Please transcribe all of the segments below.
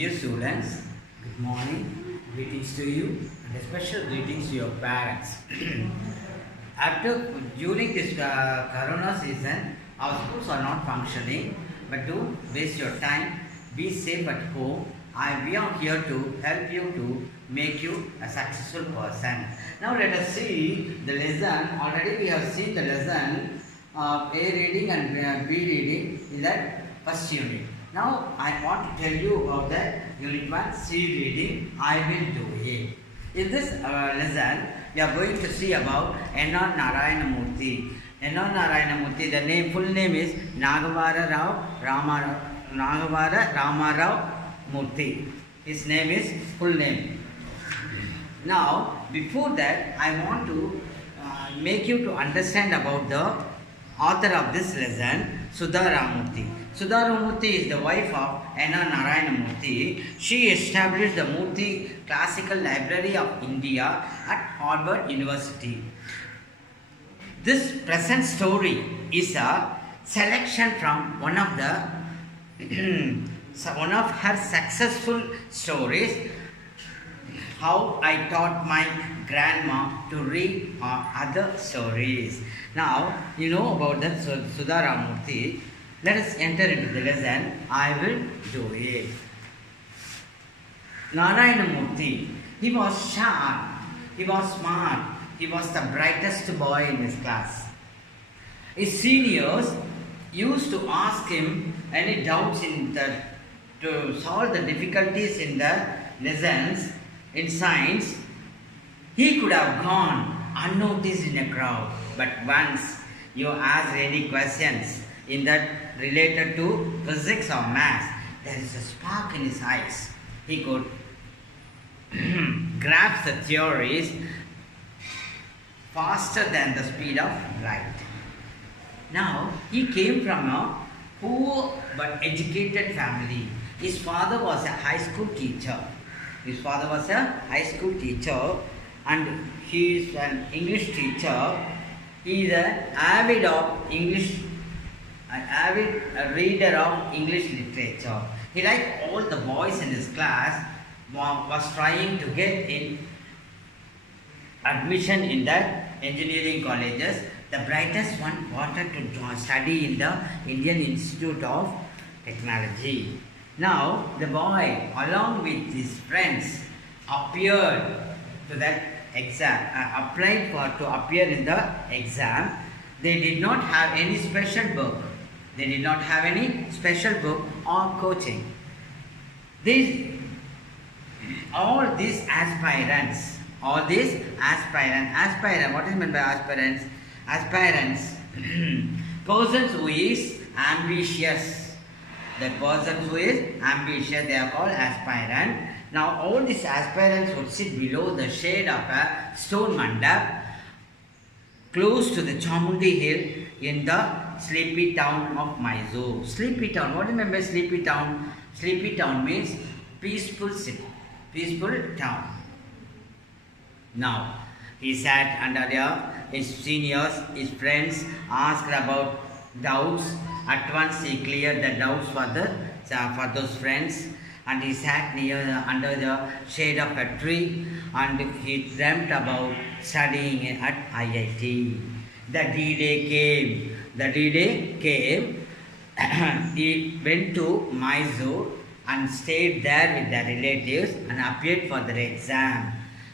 Dear students, good morning. Greetings to you and a special greetings to your parents. During this Corona season, our schools are not functioning, but don't waste your time. Be safe at home. We are here to help you to make you a successful person. Now let us see the lesson. Already we have seen the lesson A reading and B reading in that first unit. Now I want to tell you about the unit 1 C reading. I will do it. In this lesson, we are going to see about N.R. Narayanamurthy. N.R. Narayanamurthy, the full name is Nagavara Ramarao Murthy. His name is full name. Now, before that, I want to make you to understand about the author of this lesson, Sudha Ramurthy. Sudha Ramurthy is the wife of N.R. Narayanamurthy. She established the Murthy Classical Library of India at Harvard University. This present story is a selection from one of her successful stories, How I Taught My Grandma to Read Other Stories. Now, you know about that Sudha Ramurthy. Let us enter into the lesson. I will do it. Narayanamurthy, he was sharp, he was smart, he was the brightest boy in his class. His seniors used to ask him any doubts to solve the difficulties in the lessons in science. He could have gone unnoticed in a crowd, but once you asked any questions in that related to physics or maths, there is a spark in his eyes. He could grasp the theories faster than the speed of light. Now, he came from a poor but educated family. His father was a high school teacher. And he is an English teacher. He is an avid reader of English literature. He, like all the boys in his class, was trying to get in admission in the engineering colleges. The brightest one wanted to study in the Indian Institute of Technology. Now, the boy, along with his friends, appeared to that exam, applied to appear in the exam. They did not have any special book. Or coaching. All these aspirants, what is meant by aspirants? Aspirants, persons who is ambitious. The persons who is ambitious, they are called aspirant. Now all these aspirants would sit below the shade of a stone mandap close to the Chamundi hill in the sleepy town of Mysore. Sleepy town, what do you mean by sleepy town? Sleepy town means peaceful city, peaceful town. Now, he sat under there, his seniors, his friends asked about doubts. At once he cleared the doubts for those friends, and he sat under the shade of a tree, and he dreamt about studying at IIT. The D-Day came. He went to Mysore and stayed there with the relatives and appeared for the exam.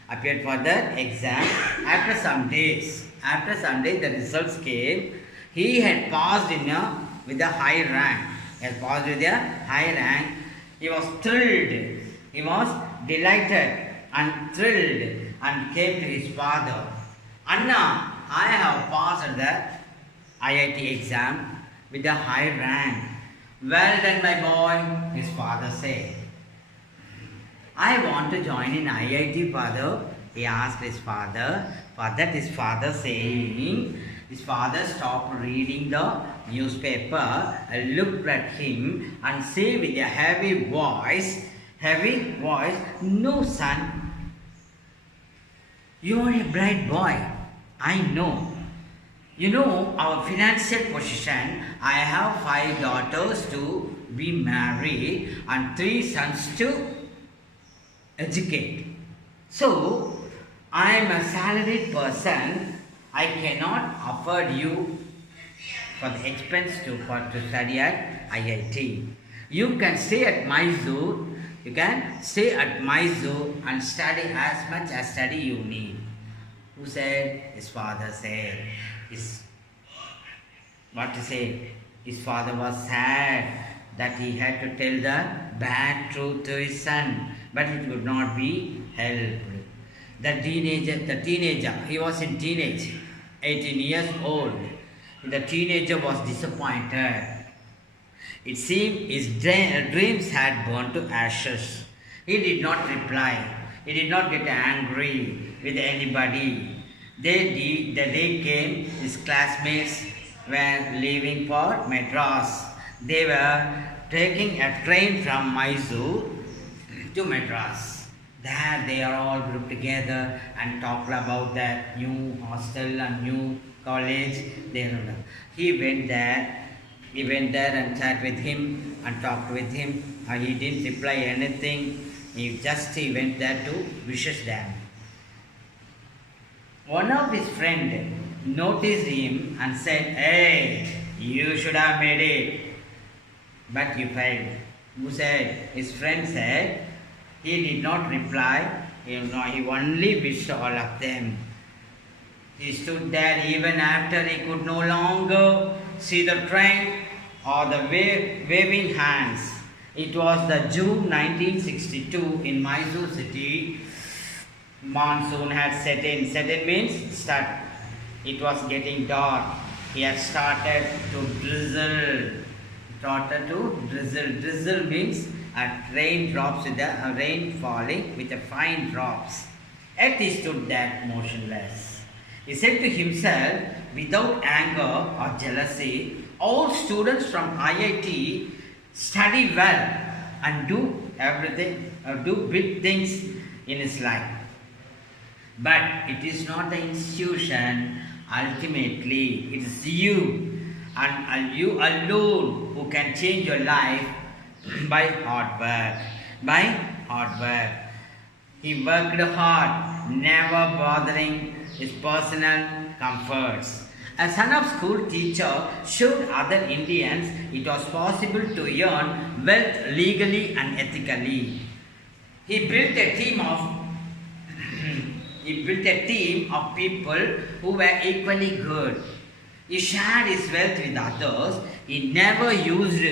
After some days, the results came. He had passed with a high rank. He was thrilled. He was delighted and thrilled and came to his father. Anna, I have passed the IIT exam with a high rank. Well done, my boy, his father said. I want to join in IIT, father, he asked his father. For that his father saying, his father stopped reading the newspaper and looked at him and said with a heavy voice, no son, you are a bright boy, I know. You know our financial position. I have 5 daughters to be married and 3 sons to educate. So, I am a salaried person. I cannot afford you for the expense to study at IIT. You can stay at Mysore. You can stay at Mysore and study as much as study you need. Who said? His father said. What to say? His father was sad that he had to tell the bad truth to his son, but it could not be helped. The teenager, he was in teenage, 18 years old. The teenager was disappointed. It seemed his dreams had burned to ashes. He did not reply. He did not get angry with anybody. The day came, his classmates were leaving for Madras. They were taking a train from Mysore to Madras. There they are all grouped together and talked about that new hostel and new college. He went there and chat with him and talked with him. He didn't reply anything. He went there to wishes them. One of his friends noticed him and said, "Hey, you should have made it, but you failed." Who said? His friend said. He did not reply. He only wished all of them. He stood there even after he could no longer see the train or the waving hands. It was the June 1962 in Mysore city. Monsoon had set in. Set in means start. It was getting dark. He had started to drizzle. Drizzle means rain falling with the fine drops. Yet he stood there motionless. He said to himself, without anger or jealousy, all students from IIT study well and do big things in his life. But it is not the institution, ultimately, it is you and you alone who can change your life by hard work. He worked hard, never bothering his personal comforts. A son of school teacher showed other Indians it was possible to earn wealth legally and ethically. He built a team of people who were equally good. He shared his wealth with others. He never used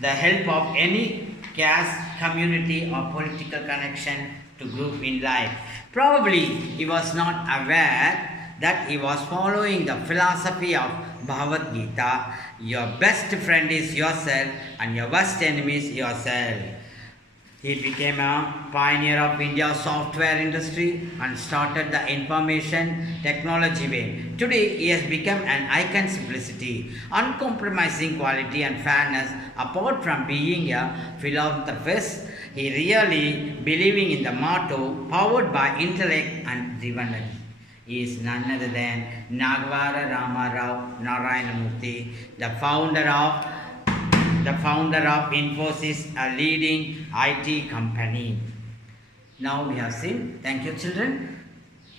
the help of any caste, community or political connection to group in life. Probably he was not aware that he was following the philosophy of Bhagavad Gita. Your best friend is yourself and your worst enemy is yourself. He became a pioneer of India's software industry and started the information technology wave. Today, he has become an icon simplicity, uncompromising quality and fairness. Apart from being a philanthropist, he really believing in the motto, powered by intellect and divinity. He is none other than Nagavara Ramarao Narayanamurthy, the founder of Infosys, a leading IT company. Now we have seen. Thank you, children.